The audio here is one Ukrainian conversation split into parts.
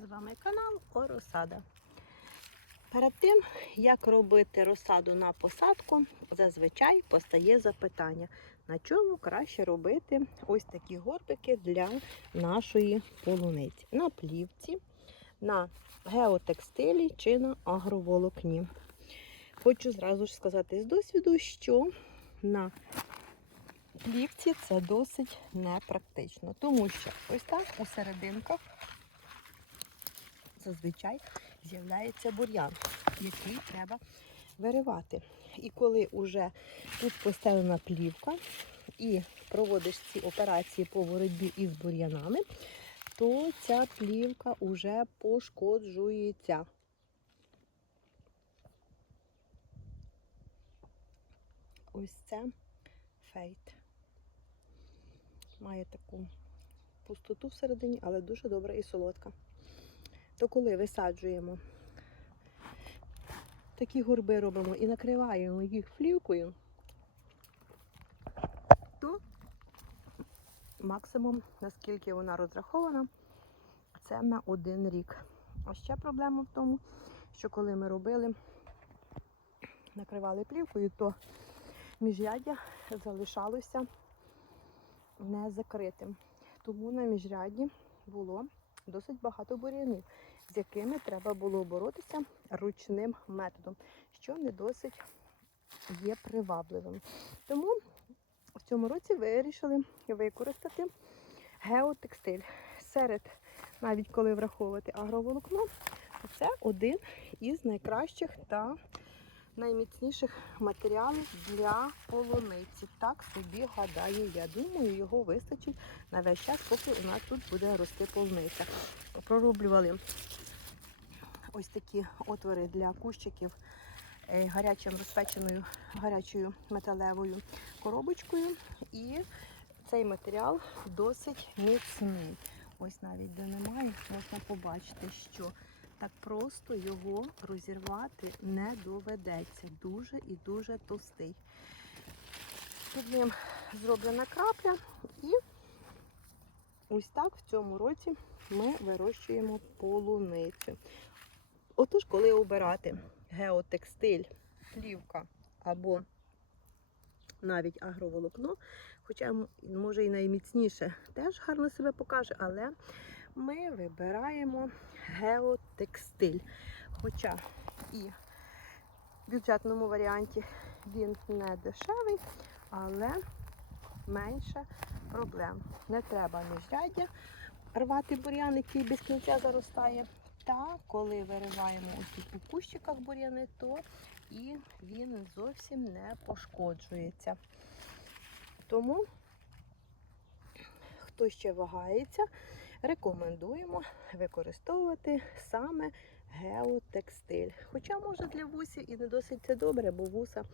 З вами канал Оросада. Перед тим, як робити розсаду на посадку, зазвичай постає запитання, на чому краще робити ось такі горбики для нашої полуниці. На плівці, на геотекстилі чи на агроволокні. Хочу зразу ж сказати з досвіду, що на плівці це досить непрактично, тому що ось так у серединках зазвичай з'являється бур'ян, який треба виривати. І коли вже тут постелена плівка і проводиш ці операції по боротьбі із бур'янами, то ця плівка вже пошкоджується. Ось це фейт. Має таку пустоту всередині, але дуже добра і солодка. То коли висаджуємо такі горби робимо і накриваємо їх флівкою, то максимум, наскільки вона розрахована, це на один рік. А ще проблема в тому, що коли ми робили, накривали плівкою, то міжряддя залишалося не закритим. Тому на міжрядді було досить багато бур'янів, з якими треба було боротися ручним методом, що не досить є привабливим. Тому в цьому році вирішили використати геотекстиль. Серед, навіть коли враховувати агроволокно, це один із найкращих та найміцніших матеріалів для полуниці. Так собі гадаю, я думаю, його вистачить на весь час, поки у нас тут буде рости полуниця. Пророблювали ось такі отвори для кущиків е, гарячим розпеченою гарячою металевою коробочкою. І цей матеріал досить міцний. Ось навіть де немає, можна побачити, що так просто його розірвати не доведеться. Дуже і дуже товстий. Під ним зроблена крапля і ось так в цьому році ми вирощуємо полуницю. Отож, коли обирати геотекстиль, плівка або навіть агроволокно, хоча може і найміцніше теж гарно себе покаже, але ми вибираємо геотекстиль. Хоча і в бюджетному варіанті він не дешевий, але менше проблем. Не треба міжряддя рвати бур'ян, який без кінця заростає. Та коли вириваємо тут у кущиках бур'яни, то і він зовсім не пошкоджується. Тому, хто ще вагається, рекомендуємо використовувати саме геотекстиль. Хоча, може, для вусів і не досить це добре, бо вуса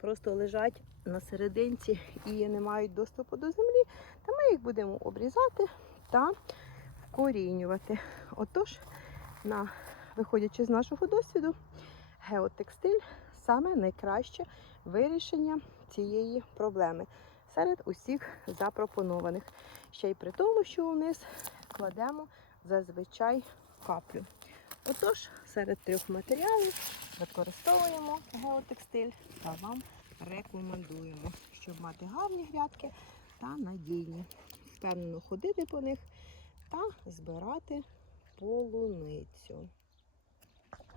просто лежать на серединці і не мають доступу до землі, та ми їх будемо обрізати та вкорінювати. Отож, на, виходячи з нашого досвіду, геотекстиль саме найкраще вирішення цієї проблеми серед усіх запропонованих. Ще й при тому, що вниз кладемо зазвичай каплю. Отож, серед трьох матеріалів використовуємо геотекстиль та вам рекомендуємо, щоб мати гарні грядки та надійні. Впевнено ходити по них та збирати полуницю.